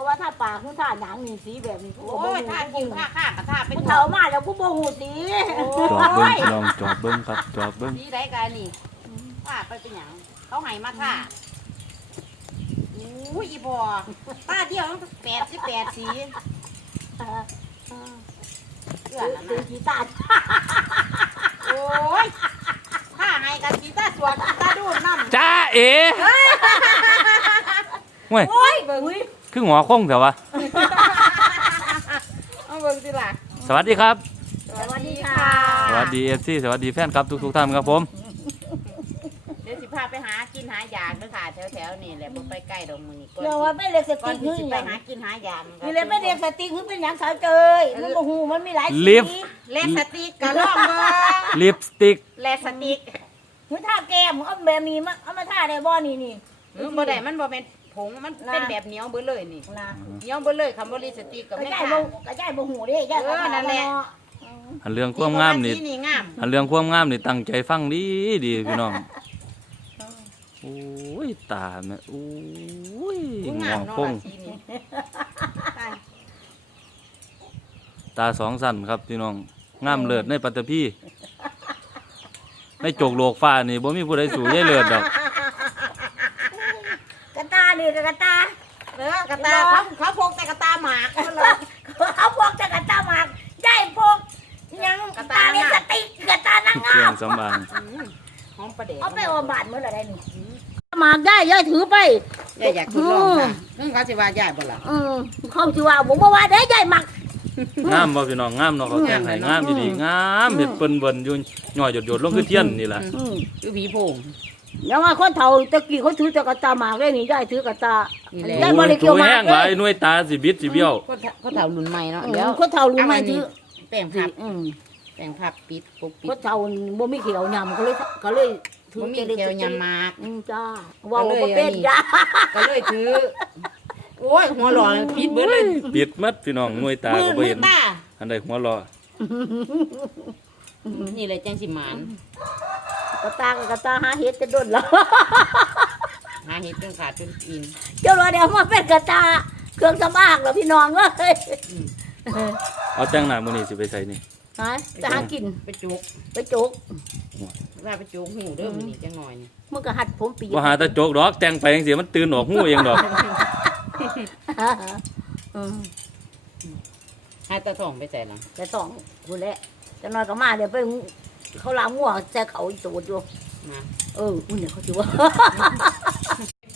บอกว่าถ้าปากมึงถ้าหนังนี่สีแบบนี้กูบอกโอ้บ่ยฮู้ท่าคิวท่าข้างกับท่าเป็นกูเฒ่ามาแล้วกูบ่ฮู้สีจอบเบิ้งพี่น้องจอบเบิ้งครับจอบเบิ้งสีไรกันนี่ท่าไปเป็นหยังเขาให้มาท่าอู้ยอีพอป้าเดียวต้องแปดสิบแปดสีเอื้อนแล้วสีนะกีตาร์โอ้ยท่าให้กันกีตาร์สวดกีตาร์ดูดน้ำจ้าเอ๋เว้ยโอ้ยเบิ่ง คือหัวคงแต่ว่าเอาเบิ่งสิล่ะสวัสดีครับ สวัสดีค่ะสวัสดีเอฟซีสวัสดีแฟนครับทุกทุกๆท่านครับผม เดี๋ยวสิพาไปหากินหายากเด้วยค่ะแถวๆนี่แหละบ่ไปใกล้ดอกมือนี่ก่อนเดี๋ยวว่าไม่เล็กสก่อติ๊นกที่คือสิอไปหยังหากินหายากนี่เลยไม่เล็กสติ๊กคือเป็นหยังสาวเจยมันบ่ฮู้มันมีหลายสีลิฟต์เลสสติกกะล่องเบิ่งลิปสติกเลสสติกมึงท่าแก้มเอาแบบนี้มาเอามาท่าได้บ่นี่นี่หรือบ่ได้มันบ่เป็น ผงมันเป็นแบบเหนียวเบิดเลยนี่นะเหนียวเบิดเลยคำว่าลิปสติกกับกระแม่จายค่ะบ่กระจายบ่ฮู้เด้ยายก็เออนั่นแหละเนาะอันเรื่องความงามนี่สีนี่งามอันเรื่องความงามนี่ตั้งใจฟังดีดีพี่น้อง โอ้ยตาแม่โอ้ยผู้หังามวเนาะคงสีนี่ตาสองสั้นครับพี่น้อง งามเลิศในปัตตภีในโจกโลกฟ้านี่บ่มีผู้ใดสู่ยายเลิศดอกกระตา นี่ก็กระตาเออกระตาเขาเขาพกแต่กระตาหมากเขาเลยเขาพกจะกระตาหมากยายพกยังกระตาตาเล็กสติ๊กกระตานางเครื่งาองมสำอางอืมหอมประเดี๋ยวเอาไปอมบาดเมื่อไหร่นี่หมากได้ยายถือไปยายอยากทดลองค่ะซึ่งเขาสิว่ายายบ่ล่ะอืมเขาสิว่าผมว่าได้ยายหมักงามบ่พี่น้องงามเนาะเขาแต่งให้งามดีๆงามเห็ดเปิ้นเบิ่นอยู่ย่อยหยดๆลงคือเทียนนี่ล่ะอืมคือผีโพง ยังว่าคนเฒ่าตะกี้เขาถือแต่กระตาหมากได้นี่ยายถือกระตานี่แหละยายบ่โอ้ยได้ตัเกี่ยววหมาแห้กงเลหลายยหน่วยตาสิบิดสิเบี้ยวเขาเขาเฒ่ารุ่นใหม่เนาะอืมเดี๋ยวคนเฒ่ารู้ไหมอันนี้ถือแป้งพับอืมแป้งพับปิดปกปิคดนเฒ่าบ่มีเขียวยำก็เลยก็เลยถือบ่มีแต่ล็กเขียวสติ๊กยำมาก อืมจ้าว่าก็เลยบ่เป็นอันนี้จ้าก็เลยถือ โอ้ยหัวหล่อเลยปิดเบิดเลยปิดมัดพี่น้องหน่วยตามืก็อบ่มือเห็นตาอันใดหัวรอนี่เลยจังสิหมาน กระตากับกระตาหาเห็ดจะโดนแล้วหาเห็ดจนขาดจนกินเจ้าว่าเดี๋ยวมาเป็นกระตาเครื่องสำอางเหรอพี่น้องเอ้ยเอาจังหน้ามื้อนี้สิไปใส่นี่ฮะจะหากินไปจุกไปจุกว่าไปจุกหูเด้อมื้อนี้จังหน่อยนี่มึงก็หัดผมปีบ่หาแตะโจกดอกแต่งไปจังซี่มันตื่นออกหูเองดอกอืมหาตาทองไปใส่หลังแต่สองกูแหละจะนอนก็มาเดี๋ยวไป เขาล้างหัวแซ่เขาอีตูดอยู่นะเอออุ้ยเนี่ยเขาจะว่า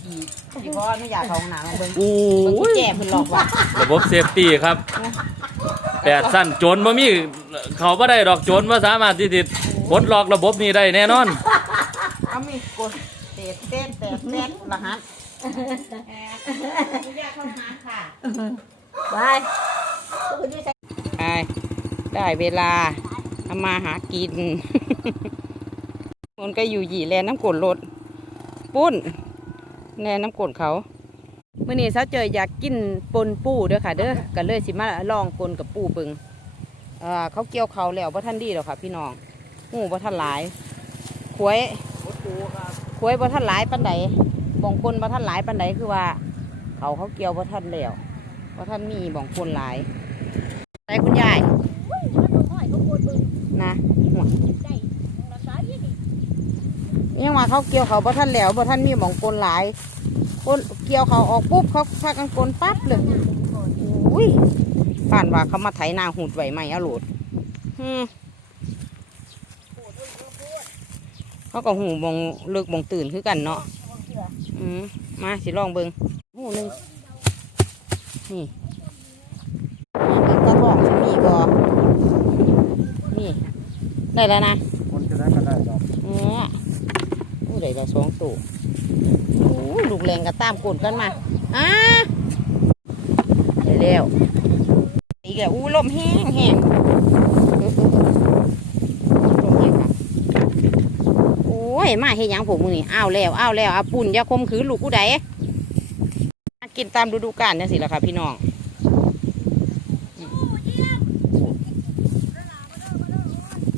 อีสิพ่อไม่อยากเข้าห้องน้ำลองเบิ่งโอ้เบิ่งกุญยแจเพิ่นหลอกว่าระบบเซฟตี้ครับแปดสั้นโจรบ่มีเขาบ่ได้ดอกโจรบ่สามารถที่จะปลดล็อกระบบนี้ได้แน่นอน เอามีกดเตะเต้นเตะเต้นรหัสไม่อยากเข้าห้องน้ำค่ะไปกูจะใส่ไปได้เวลาำมาหากินคนก็อยู่หยีแลน้ำกดรถปุ้นแลน้ำกดเขาเมื่อนี้เช้าเจออยากกินปนปูเด้อค่ะ เด้อก็เลยสิมาลองปนกับปูเบิงเขาเกี่ยวเขาแล้วบ่ท่านดีหรอค่ะ พี่น้องหูบ่ท่านหลายขวยขวยบ่ท่านหลายปันใดบองคนบ่ท่านหลายปันใดคือว่า เขาเขาเกี่ยวบ่ท่านแล้วบ่ท่านมีบองคนหลายไปคุณยาย นะหัวยังว่า เขาเกี่ยวเขาบ่ท่านแล้วบ่ท่านมีหมองกลหลายคนเกี่ยวเขาออกปุ๊บเขาพากันกลปั๊บเลยอุ้ยป่านว่าเขามาไถนาหูดไหวไหมอะโหลดอืมเขาก็หูมองเลิกมองตื่นคือกันเนาะอืมมาสิลองเบิงหูหนึ่งนี่มาเบิ่งตาทองสิมีบ่นี่ ได้แล้วนะคนจะได้ก็ได้ ได้ละสองตัวอู้ลูกแรงก็ตามกดกันมาอ่าได้แล้วอีกแล้วอู้ลมแห้งแห้งเออเออเออลมแห้งค่ะโอ้ยมาเฮยังผมมือนี่อ้าวแล้วอ้าวแล้วอาปุ่นยาคมขืนลูกกูใดกินตามฤดูกาลนี่สิละค่ะพี่น้อง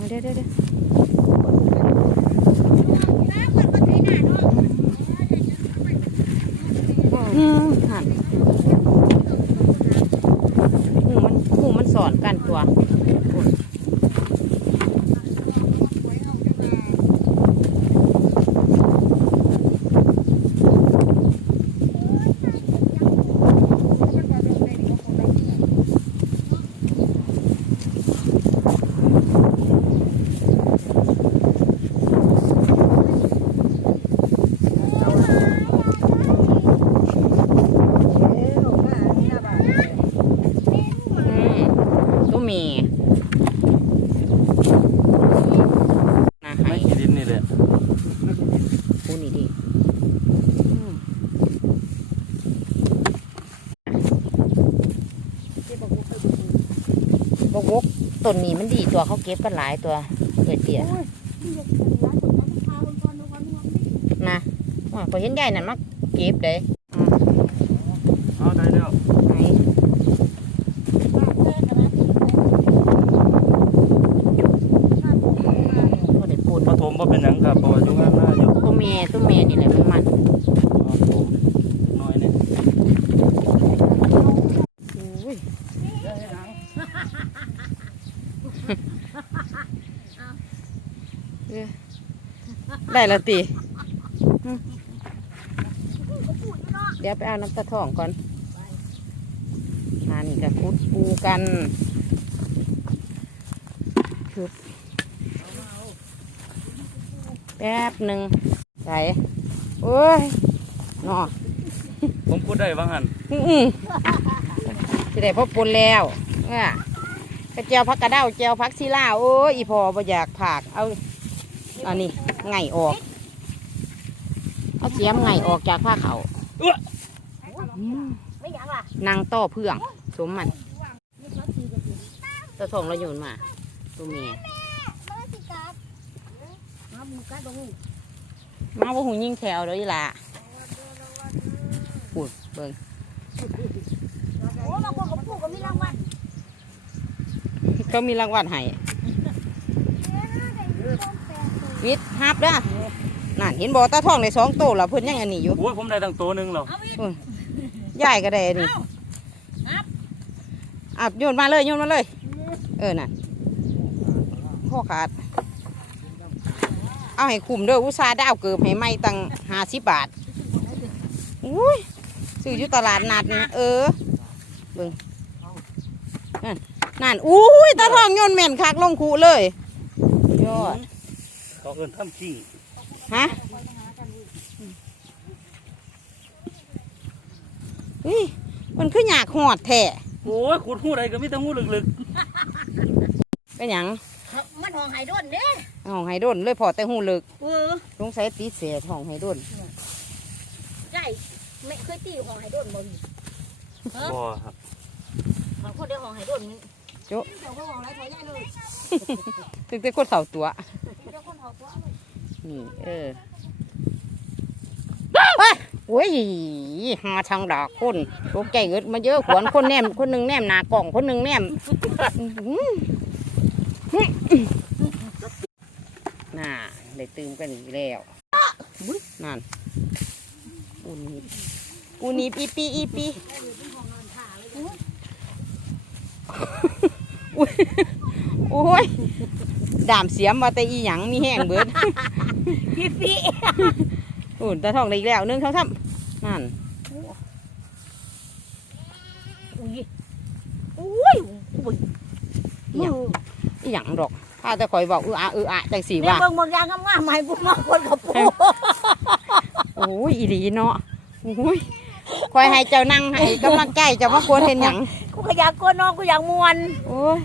เดี๋ยวเดี๋ยวเดี๋ยวอืมค่ะ บกบก ต้นนี้มันดีตัวเขาเก็บกันหลายตัวเอ้ยเตี้ยนะว่าพอเห็นใหญ่นั่นมักเก็บเลย เอาได้แล้ว ไหนก็ได้ปูน ปฐมบ่เป็นหยังครับเพราะว่าอยู่งานหน้าอยู่ ตัวเมียตัวเมียนี่แหละมันมัน ปฐมน้อยนี่ อุ้ยเอ้ย ได้และตีอืมเดี๋ยวไปเอาน้ำตาทองก่อนอันนี้ก็คุดปูกันชุบแป๊บหนึ่งใส่โอ้ยนอผมพูดได้ว่าหั่นอื้อหือสิได้พบปนแล้วเนี่ยกระเจียวพักกระเด้าเจียวพักซีล่าโอ้ยอีพอบ่อยากผากเอาอันนี้ ไงออก เอาเสียมไงออกจากผ้าเขาวอืมไม่ยังล่ะนางต่อเพื่องสมมันตะทองเราโยนมาตัวเมียมาหมูกันตรงนี้มาว่าหูยิงแถวเลยล่ะปุดเบิ่งโอ้บางคนกับผู้ก็มีรางวัลเขามีรางวัลให้ วิทย์ฮับเด้อนั่นเห็นบอกตาทองในสองโตแล้วเพิ่นยังอันนี้อยู่โอ้ยผมได้ตั้งตัวหนึงแล้วเอาอีกยายก็ได้อันนี่นับอับโยนมาเลยโยนมาเลย เออนั่นข้อขาด เอาให้คุมเด้ออุตสาห์ได้เอาเกือบให้ไม่ตั้งห้าสิบบาทอุ้ยซื้ออยู่ตลาดนัดนะเออเบิ่งนั่นนั่นอุ้ยตาทองโยนแม่นคักลงคูเลยยอด เขาเอิ้นทำกิ้งฮะอุ้ยมันคืออยากหอดแท้โอ้ยขุดหูใดก็มีแต่หูลึกเป็นหยังมันห้องไห้ด้นเด้ห้องไฮโดนเลยพอแต่หูเลิกเออสงสัยตีเสียห้องไฮโดนใช่ไม่เคยตีห้องไห้ด้นบ่มีเออๆบ่ครับของคนเดียวห้องไห้ด้นนี่โจ๊ะเดี๋ยวก็ห้องไรถอยใหญ่เลยตึกแต่คนเสาตัวเดี๋ยวคนเขาตัว นี่ เออเอ้ยโอ้ยหาทางดอกคนตกใจเกิดมาเยอะขวนคนแนมคนหนึ่งแนมหนากล่องคนหนึ่งแนมน่าได้ตื่มกันอีกแล้วนั่นปูนีบปูนีบอีปีอีปีอุ๊ยโอ้ยดามเสียมมาแต่อีหยังมีแห้งเบิด พี่พี่อุ่นตาทองได้อีกแล้วหนึ่งสองสามนั่นอุ้ยอุ้ยอุ้ยอีหยังอีหยังดอกถ้าจะคอยบอกเอออะเอออะจังสีแม่ว่าเบิ่งบางอย่างงามๆใหม่กูมาคนกับผู้โอ้ยอีหลีเนาะโอ้ยคอยให้เจ้านั่งให้กำลังใจเจ้ามาควรเห็นหยังกูก็อยากกวนน้องกูอยากมวนโอ้ย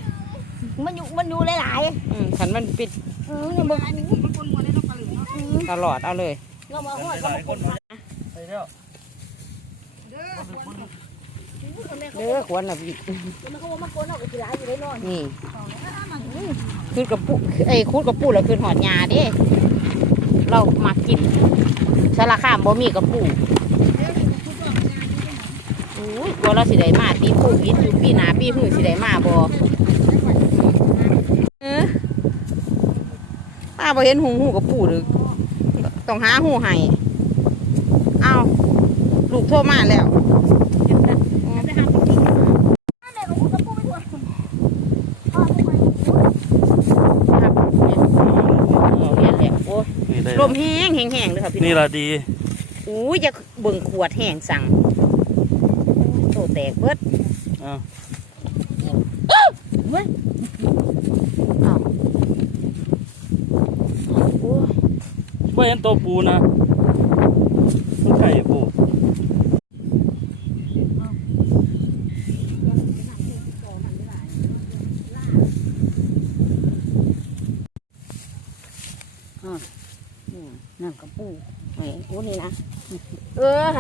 มันอยู่มันอยู่หลายอืมขันมันปิด ๆเออเนี่ยมึงมันกวน ตลอดเอาเลยเงามาหอดก็หมาลายกควนนมาไปแล้วเด้อควรละบิดมันเขาว่ามากวนเอาไปทีหลายอยู่ได้นอนนี่คืนกับปูเอ้ยคูดกับปูแล้วคืนหอดยาเด้เรามากินสารคามบ่มีกับปูโอ้ยกลัวเราสิได้มาตีโควิดอยู่ปีหน้าปีหื้อสิได้มาบ่เออป้าบ่เห็นหูหูกับปูหรือ ต้องหาหูให้เอาลูกโทรมาแล้วเรียนแล้วโอ้ยนี่ได้ลมแห้งแห้งแห้งเลยค่ะพี่นี่น้องล่ะดีอู้ยจะเบิ่งขวดแห้งสั่งโตแตกเบิดอ้าวเว้ยอ้าวโอ้ย บ่เห็นตัวปูนะมันไข่ปูนั่นกับปูโอ้นี่นะ เออ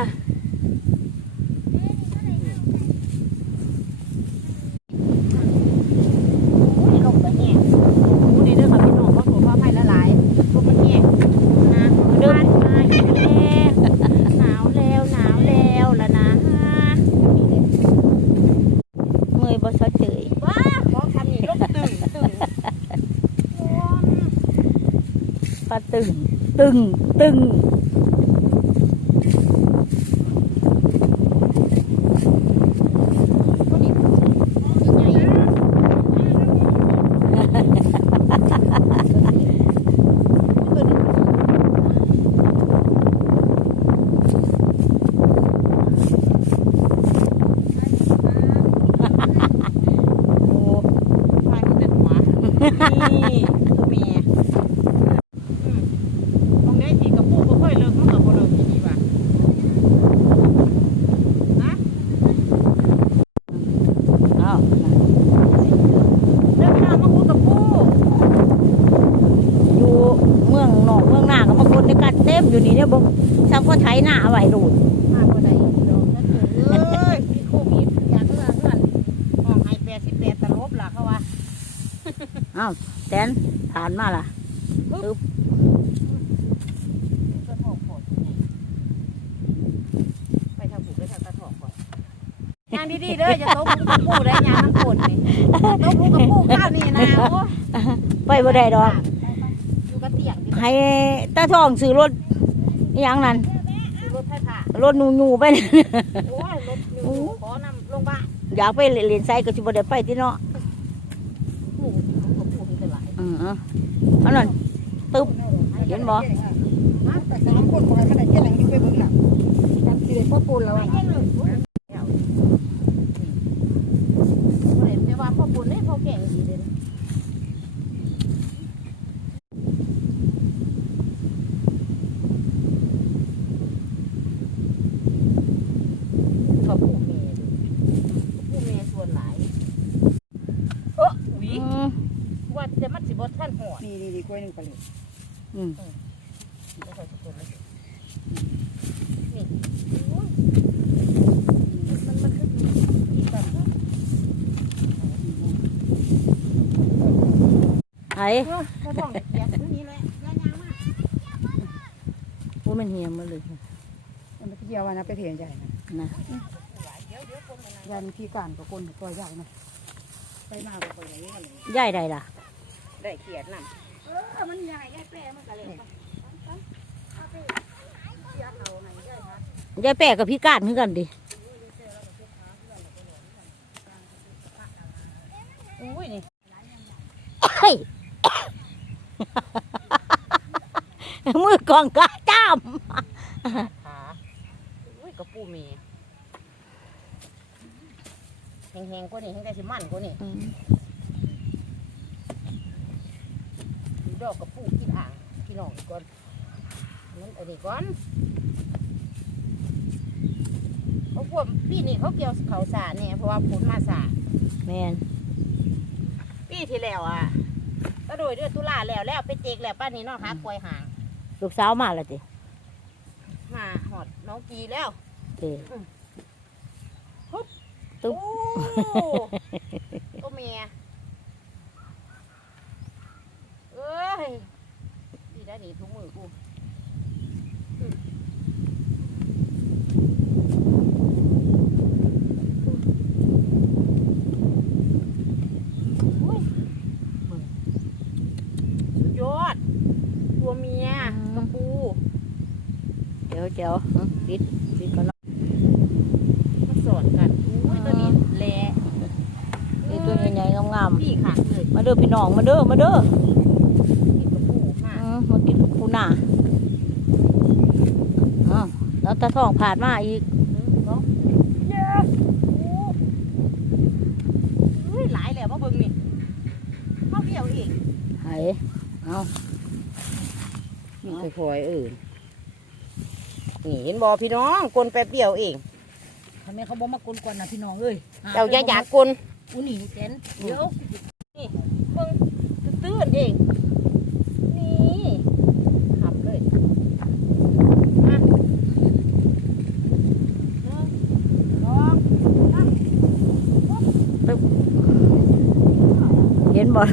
บ่ซอเจย ว้าของทำนี่ลบตึงตึงโอ้ย ปลาตึงตึงตึง ตัวนี้ใหญ่ตัวนี้ โอ้ ควายมีแต่หัวนี่ตัวเมียอืมตรงนี้สีกระปูบ่ค่อยเลิกมันก็บ่เลิกอีนี่ว่ะนะ อ้าว เดินทางมาคุยกับปู อยู่เมืองนอกเมืองหน้าก็มาคนในกัดเต็มอยู่นี่เนี่ย บ่ช่างคนไถหน้าไว้ดูดมาบ่ได้ดอกนั่นเอ้ยมีโควิดอยากเอื้อนเอื้อนห้องให้88ตลบล่ะเขาว่าอ้าวแตนผ่านมาล่ะก็ถอกโผดไงไปทางผูกไปทางตะถอกก่อนยางดีๆเด้อจะตบหูกับปูได้ยางน้ำโผดนี่ตบหูกับปูข้าวนี่นะโอ้ไปบ่ได้ดอกอยู่กับเตียงอยู่ให้ตาทองซื้อรถ อหย่างนั้นคือรถไฟฟ้ารถหนูๆไปโอ้ยรถอยู่ขอนำลงบ้านอยากไปเรียนไซก็สิบ่ได้ไปที่เนาะปูกับปูมีแต่หลายอือๆอันนั้นตึ๊บเห็นบ่แต่สามคนบ่ให้มันได้แจ้งอยู่ไปเบิ่งหลังจำสิได้พ่อปูนแล้วอะแต่ว่าพ่อปูนได้พ่อแก่งดีเลย ชอบผู้เมย์ผู้เมย์ส่วนหลายเอออุ้ยอืมว่าจะมัดสิบท่านหอดนี่นี่ดีกล้วยหนึ่งปลาเหลืออืมแล้วก็สุดเลยนี่โอ้ยมันมันคืออีกแบบไอ้เออเขาต้องเสียซื้อนี้เลยยายางมากบ่แม่นเหียหมาเลยมันไปเที่ยววันนะไปเถียงใหญ่นะนะ ยันพี่การกับคนกับตัวใหญ่นะไปมากับตัวใหญ่นี่กันเลยยายได้ล่ะ ได้เขียดนำยายแปะกับพี่กาดคือกันดิอุ้ยนี่เฮ้ยมือกองกาจ้ามขาอุ้ยกระปูเมย์ แห้งๆกว่านี่แห้งได้สิมันกว่านี่อืมดูดอกกระปูกินอ่างพี่น้องก่อนนั่นอันนี้ก่อนเขาพวกปีนี้เขาเกี่ยวเขาสาเนี่ยเพราะว่าฝนมาสาแม่นปีที่แล้วอะก็โดยเดือนตุลาแล้วแล้วไปเจกแล้วป้านนี้เน้องหากล้วยหางลูกสาวมาแล้วติมาหอดน้องปีแล้วเด้ตุ๊ โอ้บตัวเมียเอ้ยดีได้หนีทุกมือกูอืมโอ้ยมึงสุดยอดตัวเมียกระปูเดี๋ยวเดี๋ยวอืมปิดปิดก่อนเนาะ มันสอนกันอุ้ยตัวนี้แหละ นี่ตัวใหญ่ๆงาม พี่ขาดเลย ๆ มาเด้อพี่น้องมาเด้อมาเด้อกินกระปูมาอืมมากินกับปูนาอ้าวแล้วตาทองผ่านมาอีกเนาะเย้โอ้อุ้ยหลายแล้วมาเบิ่งนี่มาเบี้ยวเองไห้เอานี่ค่อยๆเออนี่เห็นบ่พี่น้องกลนแป๊บเดียวเองทำไมเขาบอกมากลกวนนะพี่น้องเอ้ยเจ้าอย่าอยากกลนอูนี่แกนเดี๋ยว นี่เบิ่งตื้นๆเองนี่ทำเลยมาหนึ่งสองสาม ปึ๊บเห็นบ่ก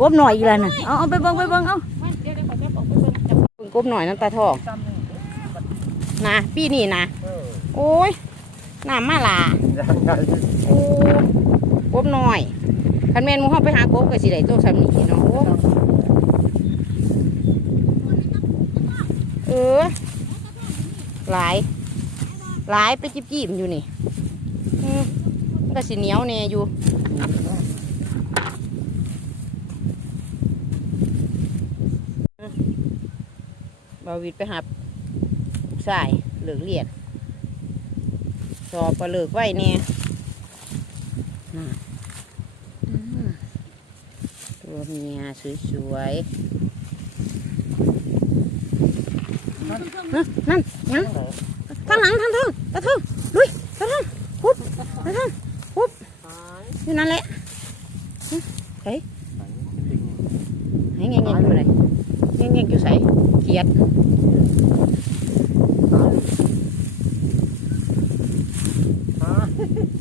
กบหน่อยอีกแล้วนะเอาเอาไปเบิ่งไปเบิ่งเอากไปเบิ่งจับเบิ่งกบหน่อยน้ำตาทองนะปีนี้นะโอ้ยน้ำมาลาโอ้กบหน่อยคันแมนมูเฮาไปหากบก็สิไดโตซ้ำนี้เนาะ ออหลาย หลายไปจิบจีบอยู่นี่มันก็สิเหนียวแน่อยู่บาวิดไปหับสายเหลือเลียดสอบก็เหลิกไว้แน่น่ะอืมตัวเมียสวยๆ นั่นนั่นยังทางหลังทางทึงตะทึงลุยตะทึงปุ๊บตะทึงปุ๊บอยู่นั่นแหละหึเฮ้ยเฮ้ยเงี้ยเงี้ยอยู่ไหนเงี้ยเงี้ยอยู่ใส่เกียด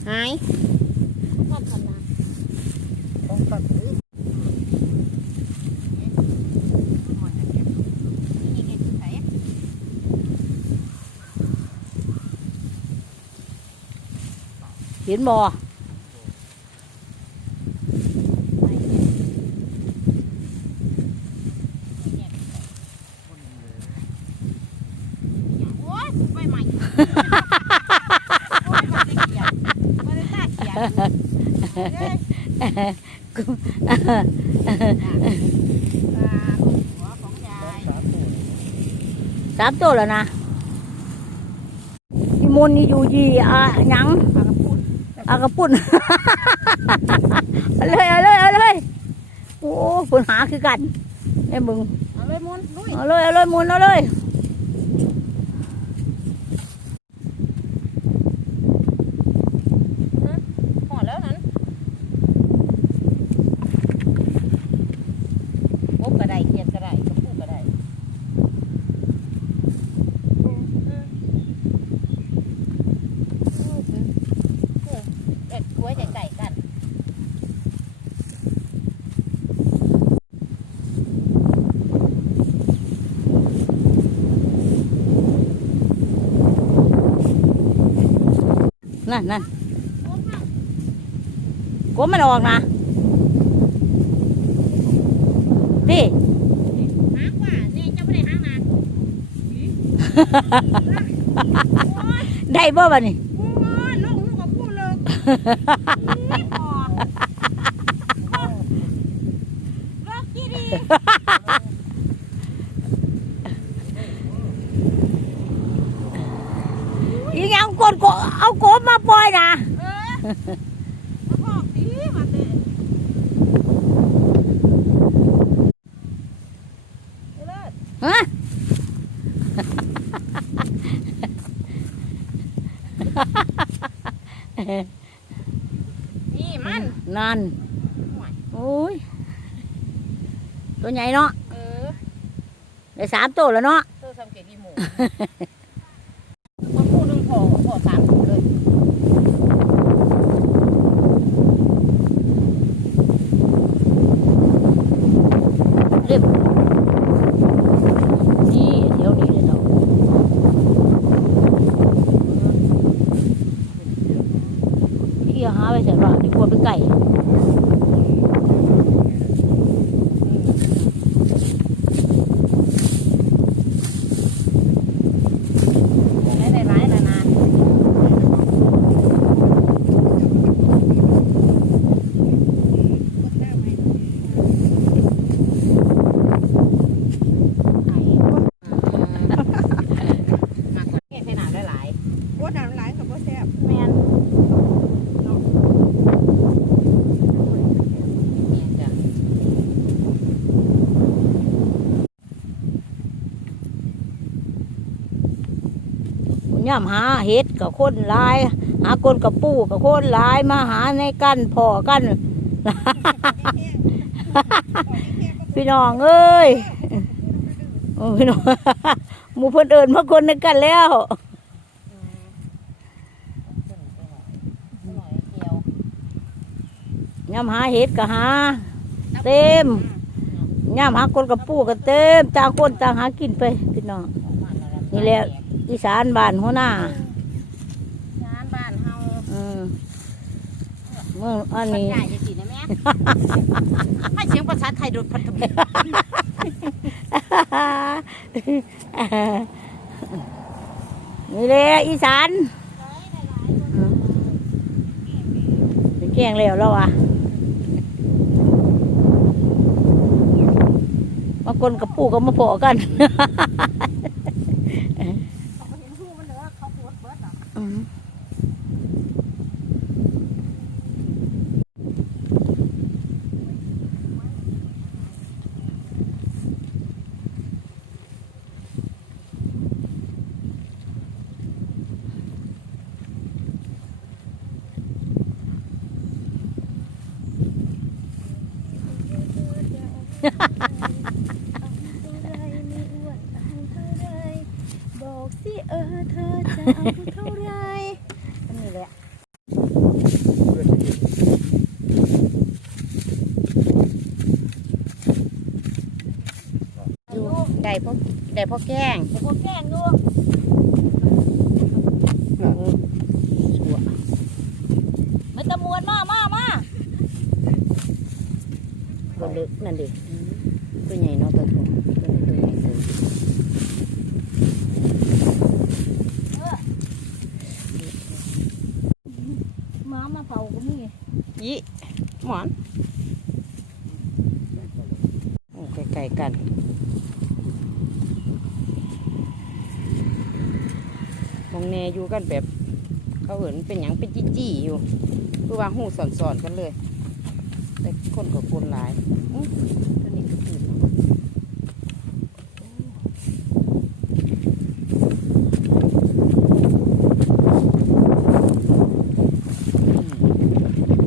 หายนี่เงี้ยอยู่ใส่ เห็นบ่ โอ้ยใบใหม่โอ้ยมันได้เกียดมันได้ตาเกียดเอ้ยตาหัวของยายสามตัวแล้วนะพี่มนต์นี่อยู่ยี่อะหยัง อากระปุ่นเอาเลยเอาเลยเอาเลยโอ้ฝนหาคือกันไอ้มึงเอาเลยมุนลุยเอาเลยเอาเลยมนต์เอาเลย หอดแล้วนั้นกบก็ได้เกียดก็ได้กระปูก็ได้เอ็ดกล้วยใหญ่ๆกัน นั่นนั่นกบมันออกนะพี่หางว่าเนี่ยเจ้าไม่ได้หางนะได้บ่บัดนี้โอ้ยลงลูกกับพูดเลยรอกกี่ดี อีหยังกดกบเอากบมาปล่อยนะ เออมาพอกดีมาเตะ ฮะ นี่มัน นั่นโอ้ย ตัวใหญ่เนาะเออได้สามตัวแล้วเนาะเธอสังเกตดีหมูมาพูดหนึ่งพอพอสามถุงเลยเรียบนี่เดี๋ยวนี้เลยเนาะพี่เอาหาไปเสร็จว่าดีกว่าไปไก่ ได้ได้ร้ายแล้วนะ มากกว่านี้ให้หนาได้หลาย โอ้น้ำไหลกับโบ แซ่บแมนเนี่ยจ้ะย่ำหาเห็ดกับคนหลาย หาคนกับปูกับคนหลายมาหาในกันพอกันพี่น้องเอ้ยโอ้พี่น้องหมู่เพิ่นเอิญมาคนในกันแล้ว หน่อ ยเดียวย่ำหาเห็ดก็หา เต็มย่ามหาคนกับปูก็เต็มต่างคนต่างหากินไปพี่น้องนี่แหละอีสานบ้านหัวหน้างานบ้านเฮาอืมเมื่ออันนี้ใหญ่จะสินะแม่ให้เสียงภาษาไทยโดยพันธมิตรนี่แหละอีสานอืมเป็นแกงแล้วแล้วอะมา คนกับปูกับมาพอกัน อืม บอกสิเออเธอจะเอาเท่าไร นี่แหละ อยู่ ได้พอได้พอแกงเดี๋ยวพวกแกงดูมันตะมวนมามามาตัวเล็กนั่นดิตัวใหญ่เนาะตัวถูกตัวนี้ตัวใหญ่เกินหมามาเผาก็มียี่หมอนโอ้ไกลๆกันมองแนอยู่ กันแบบ เขาเห็นเป็นอย่างเป็นจี้ๆอยู่คือว่าหูสอนๆกันเลย แต่คนกับคนหลายอื้อตัวนี้ก็ตื่น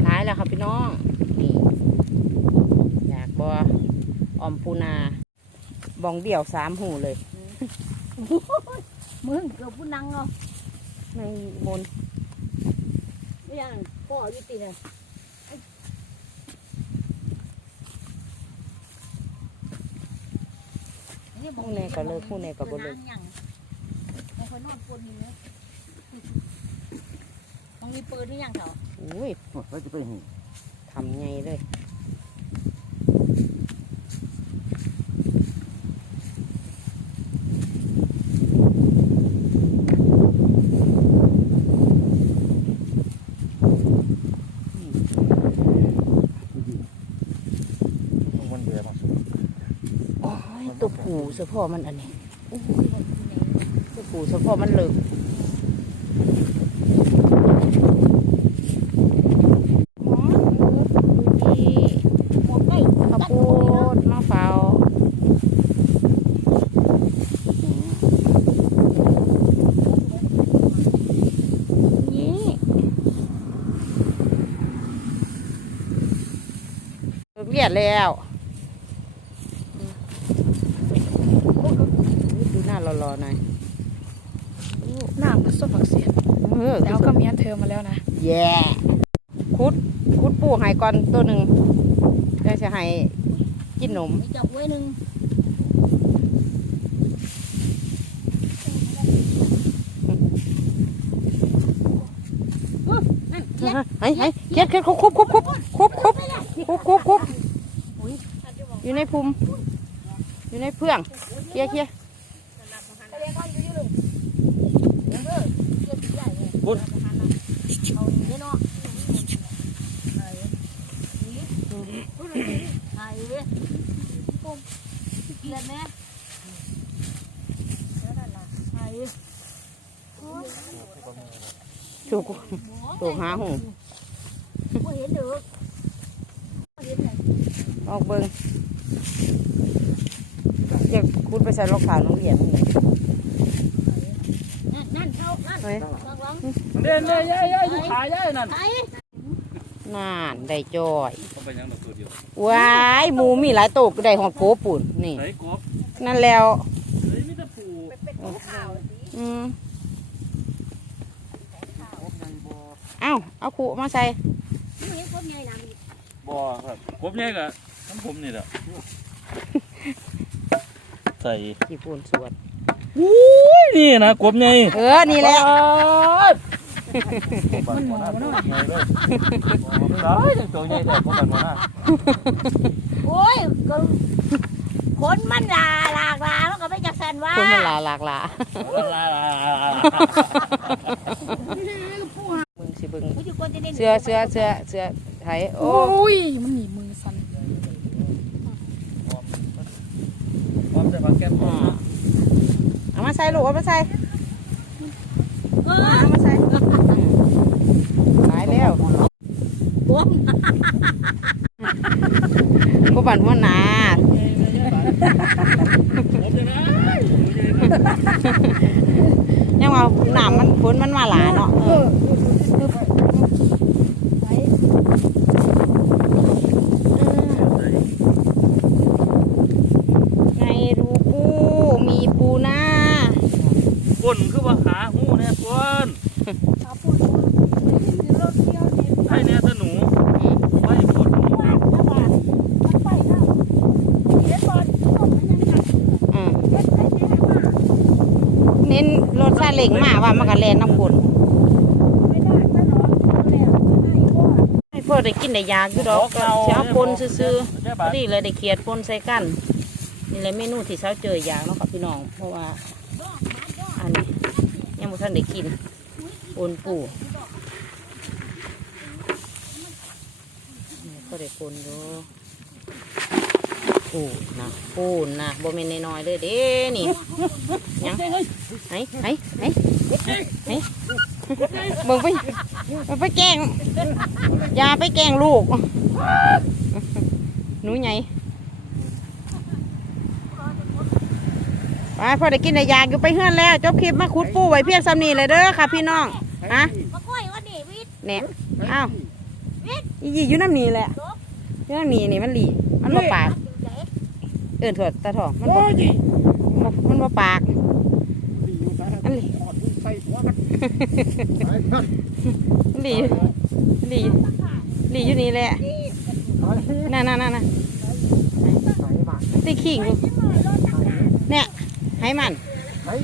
หลายแล้วครับพี่น้องนี่อยากบออมปูนาบองเดี่ยวสามหูเลย มึงเกือบผู้นังเนาะ ในมนไม่ยังพ่ออยู่ตีเนี่ยผู้แน่ก็เลิกผู้แน่ก็บ่เลิกบางคนนอนคนอยู่เนี่ยมองมีปืนหรือยังเขาอุ้ย ว่าจะไปหูทำไงเลย เฉพาะมันอันนี้สปู่สัพาะมันเลิกเรียดแล้ว อนตัวหนึ่งจะจะให้กินนมมีจับไว้หนึ่งเฮ้ยเฮ้ยเฮ็ดเฮ็ดคุบคุบคุบคุบคุบคุบคุบคุบคุบอยู่ในภูมิอยู่ในเพื่องเคลียร์เคลียร์คุณ เอาอย่างนี้เนาะไอ้ ไอ้เว้ยปุ๊บเกลียดไหมไอ้ถูกถูกหาหูไม่เห็นเด้อเห็นเลยออกเบิ่งเดี๋ยวคุณไปใส่รองเท้าโรงเรียนนี่นั่นนั่นเข้านั่นเฮ้ยหลังหลังเด่นเลยย่ายย่ายอยู่ขายย่ายนั่นไอ้ นานได้จอยเขาไปยังดอกตัวเดียวว้ายหมูมีหลายโตก็ได้หอดโกปุ่นนี่ ใส่กบนั่นแล้วเฮ้ยมีแต่ปูอืมเอ้าเอาขู่มาใส่ไม่เห็นคนใหญ่นะมีบ่ครับกบใหญ่ก็น้ำผมนี่แหละใส่ขี้ปูนสวด อุ้ยนี่นะกบใหญ่เออนี่แหละ มันหมอมันใหญ่เลยได้จังตัวใหญ่แต่พวกมันหมอนะโอ้ยก็ขนมันลาหลากหลามันก็ไม่จักสันว่าคนมันหลาหลากหลามึงสิเบิ่งผู้อยู่คนจะได้เสื้อเสื้อเสื้อเสื้อไทยโอ้โอ้ยมันหนีมือสั่นความได้ปากแก้มอ่าเอามาใส่ลูกเอามาใส่เออเอามาใส่ตายแล้ว โอ้ยกูปั่นหัวหนายังว่าหนามมันฝนมันมาหลาเนาะเออไงดูปูมีปูหน้า ก้นคือว่าขาหูแน่ก้นให้แน่ตะหนูไว้กดหนู อืมเน้น รถซาเล็งมาว่ามันก็แลนน้ำกลให้พ่อได้กินได้ยากอยู่ดอกก็เช้าปนซื่อๆพอดีเลยได้เขียดปนใส่กันนี่แหละเมนูที่เช้าเจออยากเนาะครับพี่น้อง เพราะว่าอันนี้ยังไม่ทันได้กินปนปูนี่ก็ได้ปนอยู่ ปูนะปูนะบ่แม่นน้อยๆเลยเด้นี่ยังไหนไหนไหนไหนเบิ่งไปมันไปแกล้งอย่าไปแกล้งลูกหนูใหญ่ไปพอได้กินได้ยากอยู่ไปเฮือนแล้วจบคลิปมาขุดปูไว้เพียงสำนีเลยเด้อค่ะพี่น้องฮะมาค่อยว่านี่วิทย์เนี่ยอ้าวอีหยีอยู่น้ำหนีแหละอยู่น้ำหนีนี่มันหลีมันบ่ปาก เอินถอดตาทองมันบ่มันมันบ่ปากอันหลีมันหลีหลีหลีอยู่นี่แหละน่ะน่ะน่ะน่ะตีขิงอยู่เนี่ยให้มันไอ้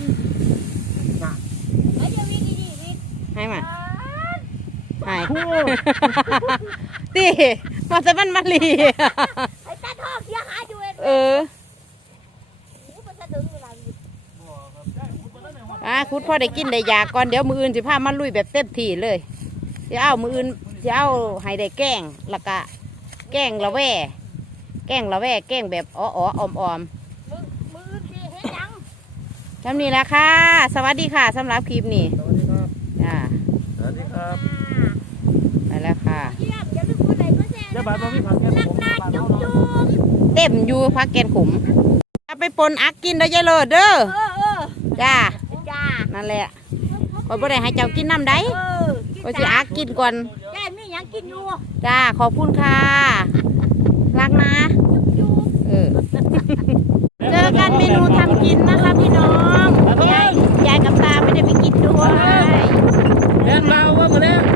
เดี๋ยววิทย์ดีๆวิทย์ให้มันให้ตีมาแต่มันมาหลีไอ้ตาทองเสียหายอยู่เอง เออ โอ้มันจะถึงเวลาวิทย์ อ่าคุด พ่อได้กินได้ยาก่อนเดี๋ยวมืออื่นสิพามันลุยแบบเต็มที่เลยจะเอามืออื่นจะเอาให้ได้แกล้งแล้วก็แกล้งละแว่แกล้งละแว่แกล้งแบบอ้อๆออมมือมืออื่นสิเฮ็ดหยังๆทำนี่แหละค่ะ สวัสดีค่ะสำหรับคลิปนี้อ่าสวัสดีครับไปแล้วค่ะเยี่ยมอย่าลืมกดไลค์กดแชร์เจ้าบ้านบ่มีผักแก้มรักผมนาจุ๊บจุ๊บเต็มอยู่พักแกนขมเอาไปปนอักกินได้อยายเลิศเด้อเออเออจ้าจ้า นั่นแหละคอยบ่ได้ให้เจ้ากินน้ำได้เออคอยสิอักกินก่อน ยายมีหยังกินอยู่จ้า ขอบคุณค่ะ รักนะจุ๊บเออ เจอกันเมนูทำกินนะคะพี่น้องยายยายกับตาไม่ได้ไปกินด้วยแม่นเราว่ามาแล้ว